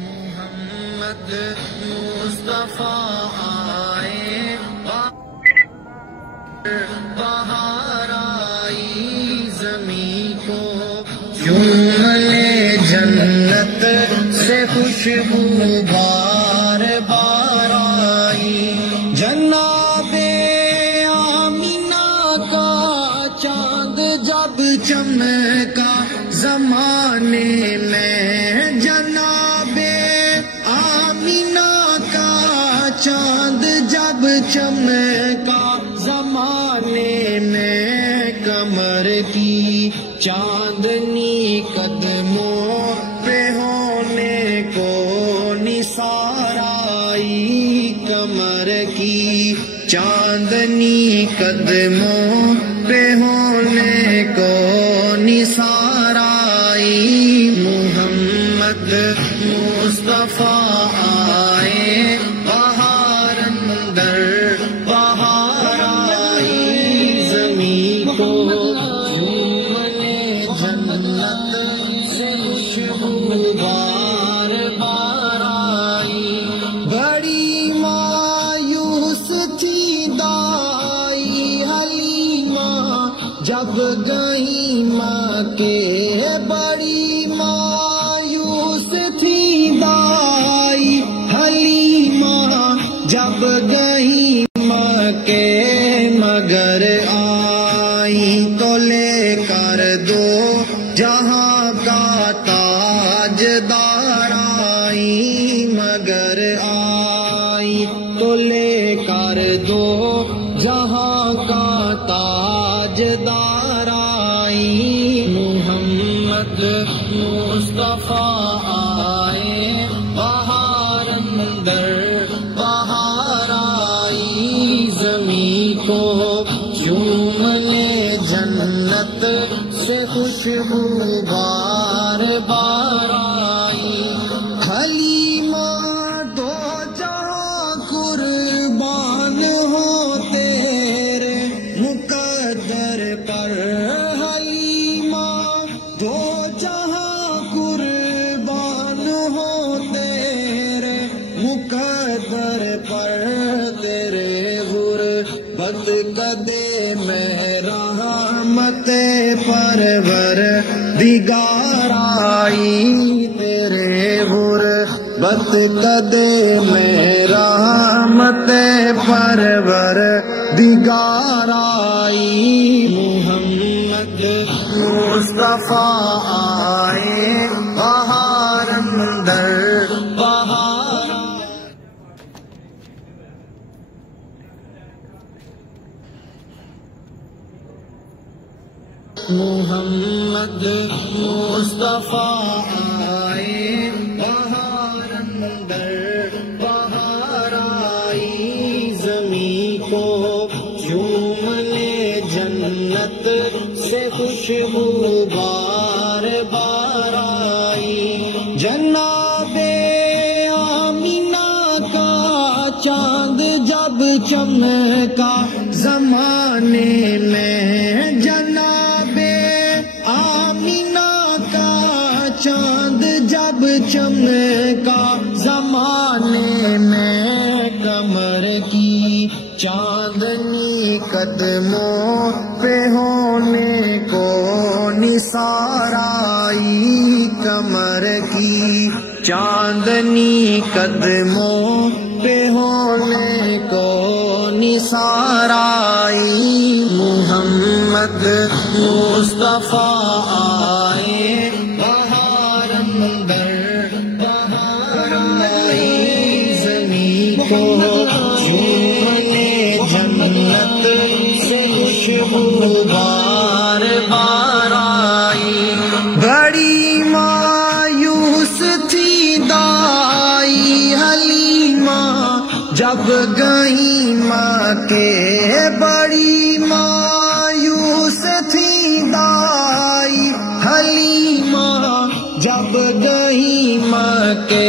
محمد مصطفیٰ آئے بہار آئی زمین کو چوم لے جنت سے خوشبو بار بار آئی جناب آمینہ کا چاند جب چمکا زمانے میں جناب آمینہ کا چاند جب چمکا زمانے میں کمر کی چاندنی قدموں پہ ہونے کو نثار آئی کمر کی چاندنی قدموں پہ ہونے کو نثار آئی محمد مصطفیٰ آئے بہار اندر بہار آئی زمین کو چومنے جنت سے خوشبو بار بار آئی بڑی مایوس تھی دائی حلیمہ جب گئی ماں کے بڑی مایوس تھی دائی حلیمہ جب گئی ماں کے مگر آئی تو لے کر دو جہاں کا تاج دار آئی مگر آئی تو لے کر دو جہاں کا تاج دار آئی محمد مصطفیٰ آئے بہار اندر بہار آئی زمین کو چومنے جنت سے خوشبو بار بار آئی حلیمہ دو جہاں قربان ہو تیرے مقدر پر حلیمہ دو جہاں قربان ہو تیرے مقدر پر تیرے غربت قدے میں رحمت پرور دیگار آئی تیرے غربت قدے میں رحمت پرور دیگار آئی محمد مصطفیٰ آئے بہار اندر بہار محمد مصطفیٰ آئے بہار اندر بہار آئی زمین کو چوم لے جنت سے خوشبو بار بار آئی جناب آمینہ کا چاند جب چمکا زمانے میں جناب آمینہ کا چاند جب چمکا زمانے میں کمر کی چاندنی قدموں پہ ہونے کو نثار آئی کمر کی چاندنی قدموں پہ ہونے کو نثار آئی محمد مصطفیٰ آئے بہار اندر بہار آئی زمین کو چومنے جنت سے خوشبو بار بار آئی بڑی مایوس تھی دائی حلیمہ جب گئی ماں کے بڑی مایوس تھی دائی حلیمہ جب گئی ماں کے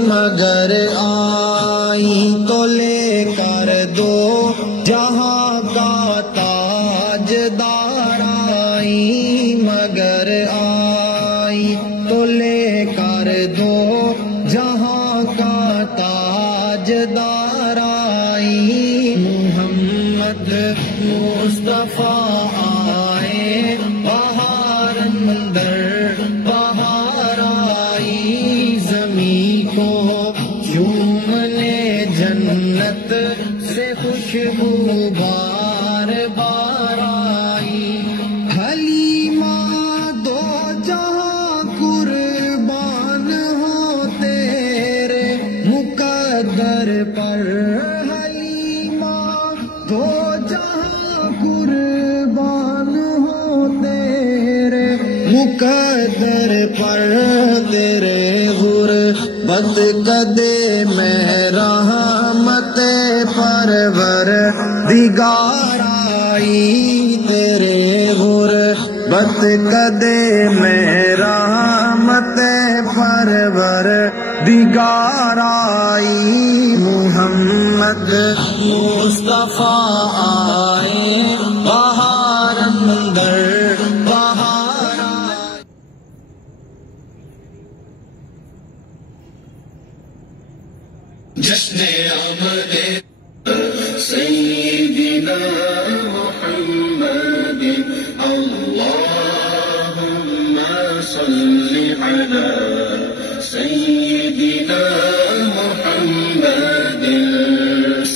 مگر آئی تو لے کر دو جہاں کا تاج دار آئی مگر آئی تو لے کر دو خوشبو بار بار آئی، حلیمہ دو جہاں قربان ہو تیرے مقدر پر، حلیمہ دو جہاں قربان ہو تیرے مقدر پر، تیرے غربت قدے میں رحمت پروردگار آئی، تیرے غربت قدے میں رحمت پروردگار آئی، محمد مصطفیٰ آئے بہار اندر بہار آئے۔ جشن آمد سیدنا محمد، اللہم صل علی سیدنا محمد،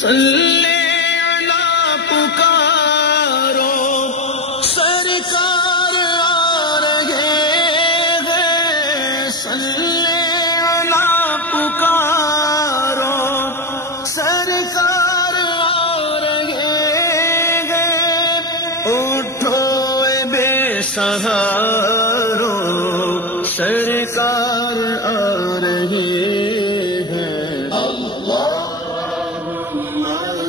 صلی علی پکارو سرکار آ رہے ہیں، صلی علی پکارو سرکار آ رہے ہیں، اٹھو بے سہارو سرکار آ رہے ہیں، اللہم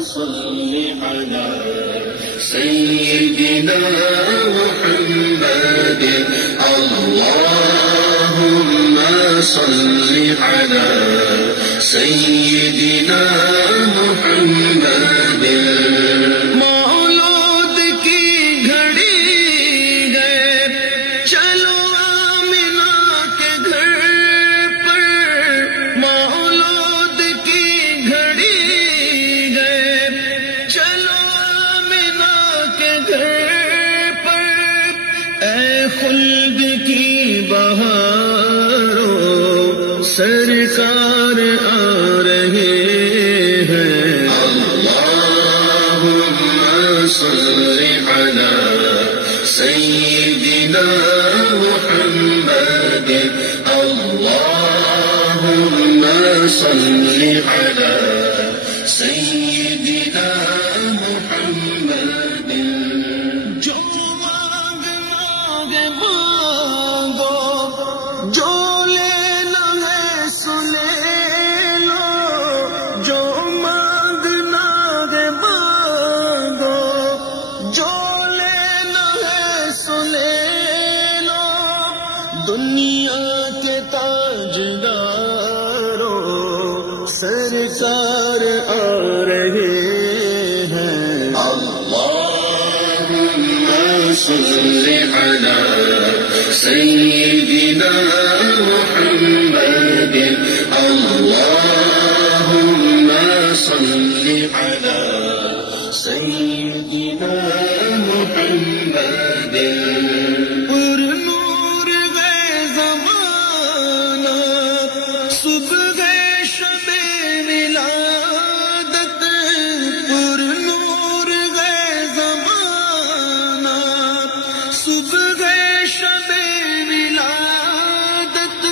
صل علی سیدنا محمد، اللہم صل علی سیدنا محمد، مولود کی گھڑی ہے چلو آمنہ کے گھر پر، مولود کی گھڑی ہے چلو آمنہ کے گھر پر، اے خلد کی بہارو سرکار آ رہے ہیں، اللہم صل علی سیدنا محمد، اللہم صل علی سیدنا محمد، جو مانگنا ہے مانگو، جو لینا ہے سنے لو، جو مانگنا ہے مانگو، جو لینا ہے سنے لو، دنیا کے تاجدارو سرکار آ رہے ہیں، اللہم صل علی سیدنا محمد، اللہم صل علی سیدنا محمد، پر نور ہے زمانہ صبح شب ولادت، پر نور ہے زمانہ صبح شب ولادت،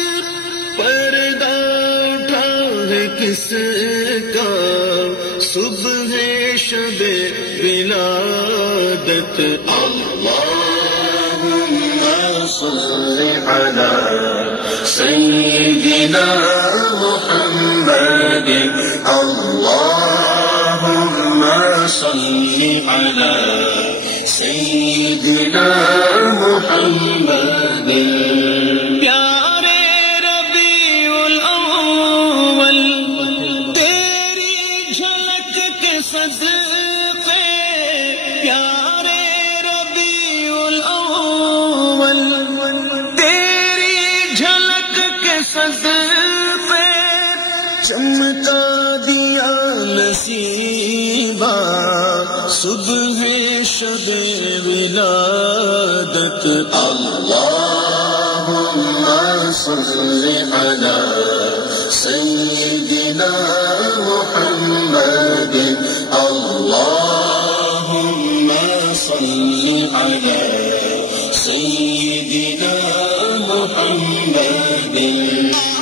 پردہ اٹھا ہے کس کا صبح شب ولادت، اللہم صل علی سیدنا محمد، اللہم صل علی سیدنا محمد، پیارے ربیع الاول تیری جھلک کے صدقے، پیارے ربیع الاول تیری جھلک کے صدقے، چمکا دیا نصیبہ صبح شب ولادت، اللہم صل علی سیدنا محمد، اللہ محمد